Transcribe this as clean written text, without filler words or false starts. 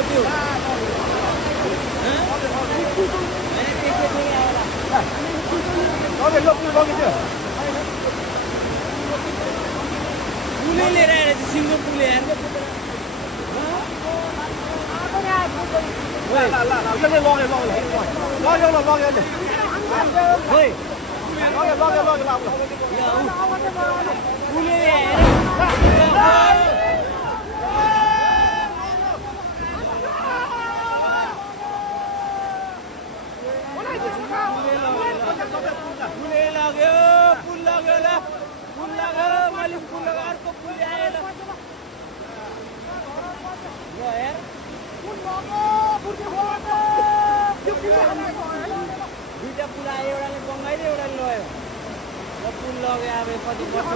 त्यो पुलै लिएर आएर चाहिँ सिङ्गो पुल आएर दुईटा पुल आयो एउटाले बङ्गाइदियो एउटाले लयो पुल लग्यो अब कति वर्ष